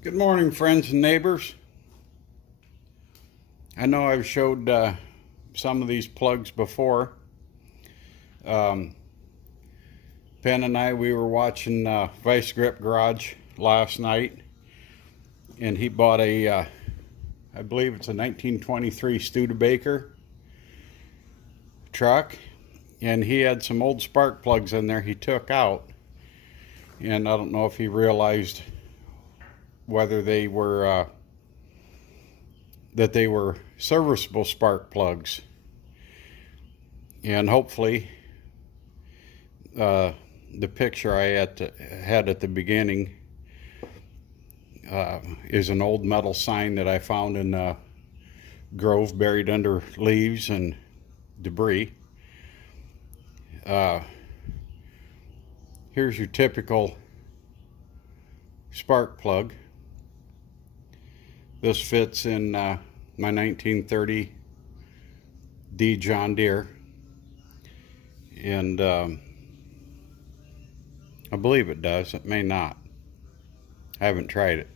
Good morning, friends and neighbors. I know I've showed some of these plugs before. Um, Penn and I, we were watching Vice Grip Garage last night, and he bought a, I believe it's a 1923 Studebaker truck, and he had some old spark plugs in there he took out, and I don't know if he realized whether they were that they were serviceable spark plugs, and hopefully the picture I had at the beginning is an old metal sign that I found in a grove buried under leaves and debris. Here's your typical spark plug. This fits in my 1930 D John Deere, and I believe it does. It may not. I haven't tried it.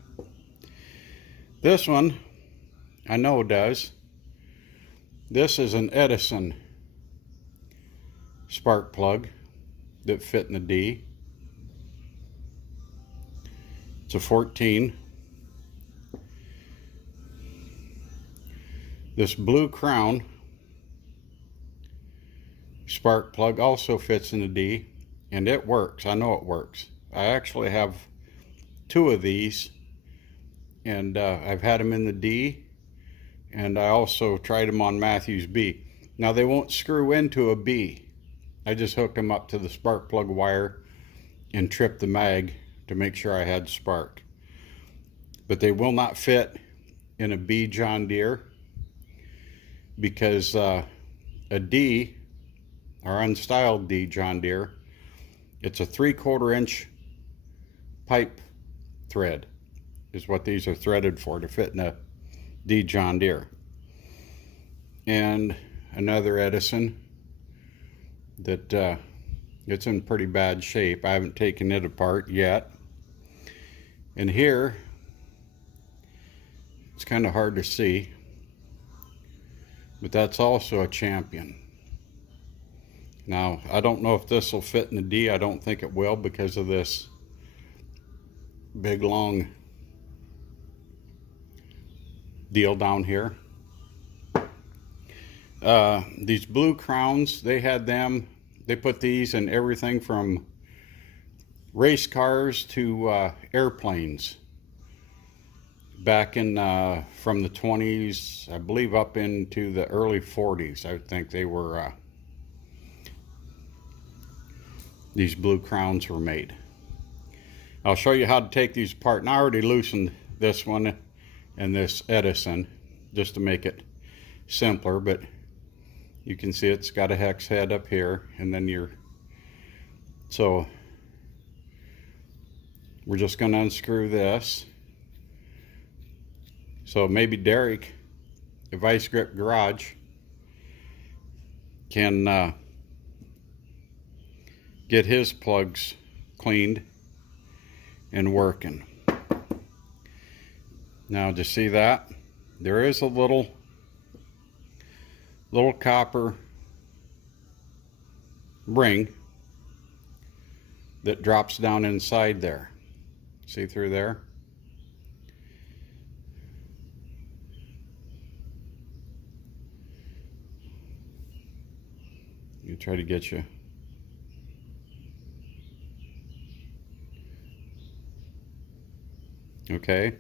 This one I know does. This is an Edison spark plug that fit in the D. It's a 14. This blue crown spark plug also fits in the D, and it works. I know it works. I actually have two of these, and I've had them in the D, and I also tried them on Matthew's B. Now they won't screw into a B. I just hooked them up to the spark plug wire and tripped the mag to make sure I had spark. But they will not fit in a B John Deere, because a D, or unstyled D John Deere, it's a 3/4 inch pipe thread is what these are threaded for, to fit in a D John Deere. And another Edison that it's in pretty bad shape. I haven't taken it apart yet. And here it's kind of hard to see, but that's also a Champion. Now, I don't know if this will fit in the D. I don't think it will, because of this big long deal down here. These blue crowns, they had them, they put these in everything from race cars to airplanes back in from the 20s, I believe, up into the early 40s. I think they were these blue crowns were made. I'll show you how to take these apart. And I already loosened this one and this Edison just to make it simpler, but you can see it's got a hex head up here, and then so we're just going to unscrew this. So maybe Derek at Vice Grip Garage can get his plugs cleaned and working. Now, to see that, there is a little copper ring that drops down inside there. See through there? You try to get you. Okay.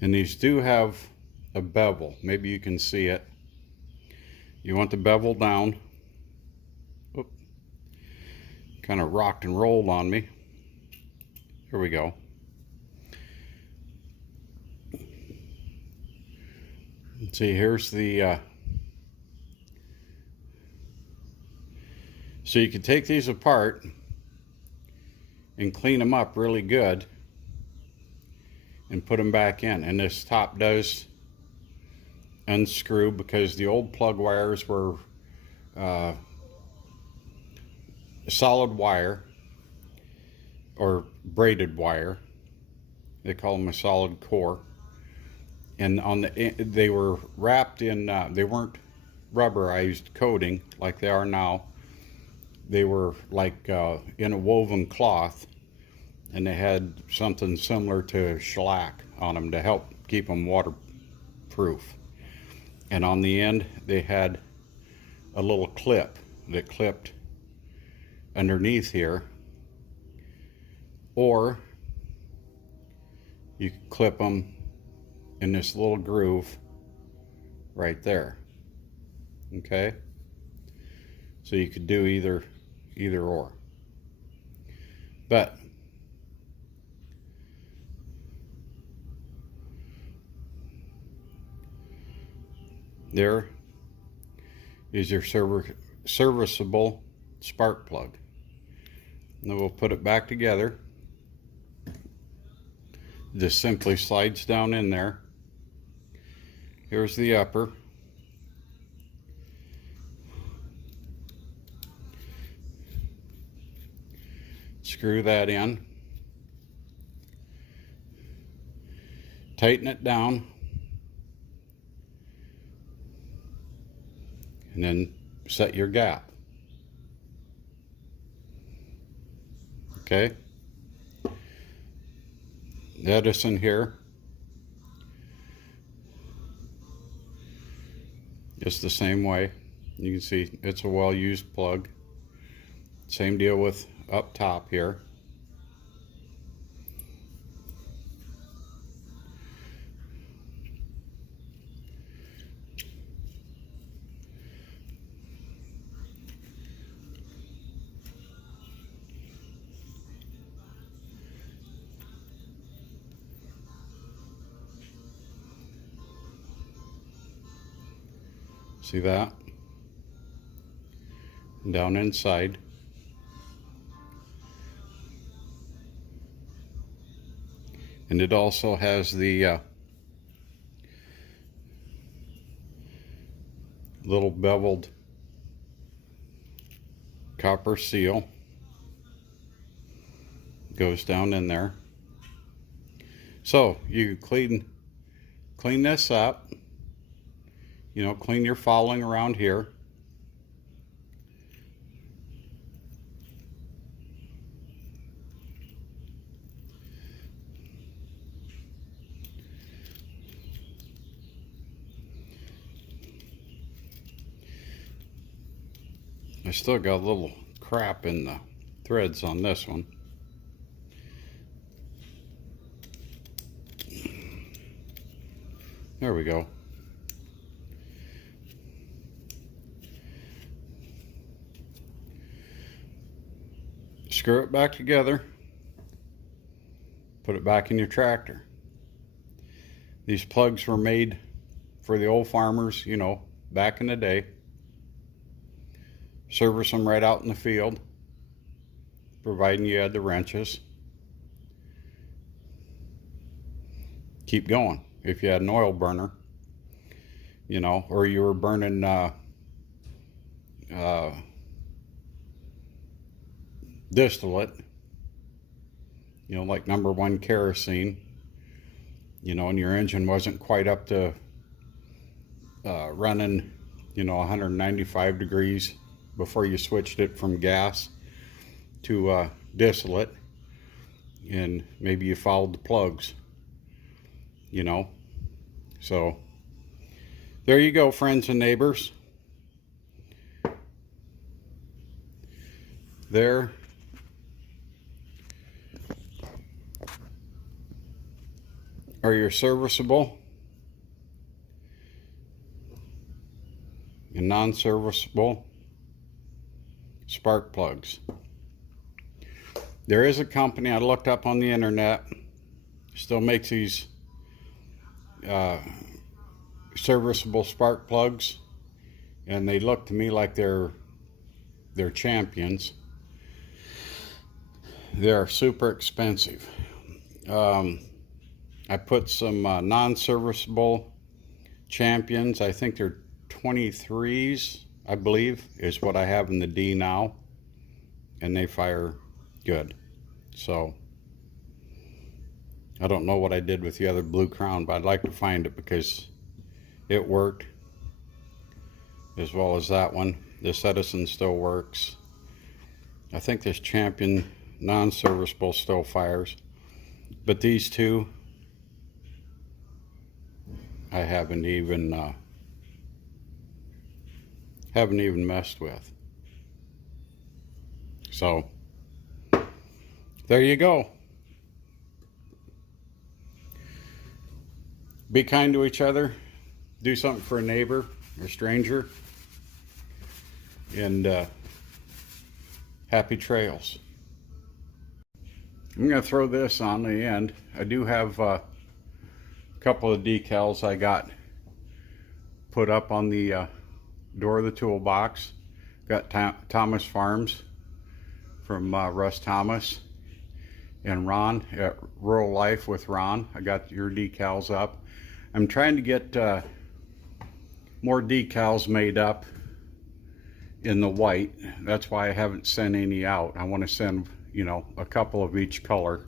And these do have a bevel. Maybe you can see it. You want the bevel down. Oop. Kind of rocked and rolled on me. Here we go. See, here's the so you can take these apart and clean them up really good and put them back in. And this top does unscrew, because the old plug wires were solid wire, or braided wire. They call them a solid core. And on the they were wrapped in they weren't rubberized coating like they are now. They were like in a woven cloth, and they had something similar to shellac on them to help keep them waterproof. And on the end they had a little clip that clipped underneath here, or you could clip them in this little groove right there. Okay, so you could do either or. But there is your serviceable spark plug. And then we'll put it back together. Just simply slides down in there. Here's the upper. Screw that in. Tighten it down. And then set your gap. Okay. Edison here. Just the same way. You can see it's a well-used plug. Same deal with up top here. See that? Down inside. And it also has the little beveled copper seal. Goes down in there. So you clean this up. You know, clean your fouling around here. I still got a little crap in the threads on this one. There we go. Screw it back together. Put it back in your tractor. These plugs were made for the old farmers, you know, back in the day. Service them right out in the field, providing you had the wrenches. Keep going. If you had an oil burner, you know, or you were burning distillate, you know, like #1 kerosene, you know, and your engine wasn't quite up to running, you know, 195 degrees before you switched it from gas to distillate, and maybe you fouled the plugs, you know. So there you go, friends and neighbors. There are your serviceable and non-serviceable spark plugs. There is a company I looked up on the internet, still makes these serviceable spark plugs, and they look to me like they're champions. They're super expensive. I put some non-serviceable champions. I think they're 23s, I believe, is what I have in the D now, and they fire good. So I don't know what I did with the other blue crown, but I'd like to find it because it worked, as well as that one. This Edison still works. I think this Champion non-serviceable still fires, but these two I haven't even messed with. So there you go. Be kind to each other. Do something for a neighbor or stranger. And happy trails. I'm going to throw this on the end. I do have a couple of decals I got put up on the door of the toolbox. Got Thomas Farms from Russ Thomas and Ron at Rural Life with Ron. I got your decals up. I'm trying to get more decals made up in the white. That's why I haven't sent any out. I want to send, you know, a couple of each color,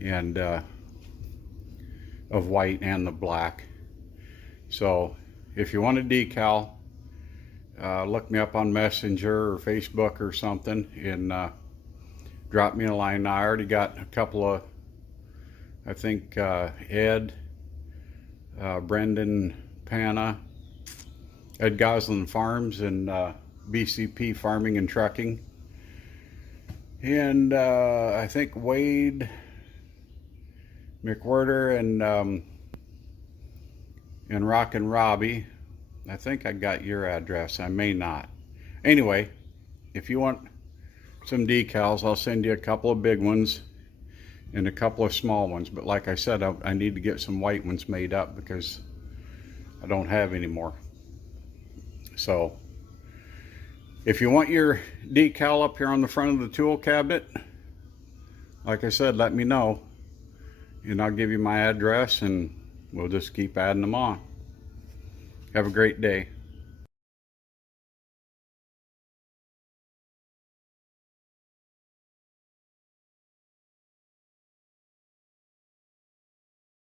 and of white and the black. So if you want a decal, look me up on Messenger or Facebook or something, and drop me a line. I already got a couple of, I think Ed, Brendan Panna, Ed Goslin Farms, and BCP Farming and Trucking, and I think Wade McWhirter and Rockin' Robbie. I think I got your address. I may not. Anyway, if you want some decals, I'll send you a couple of big ones and a couple of small ones. But like I said, I need to get some white ones made up because I don't have any more. So if you want your decal up here on the front of the tool cabinet, like I said, let me know, and I'll give you my address, and we'll just keep adding them on. Have a great day.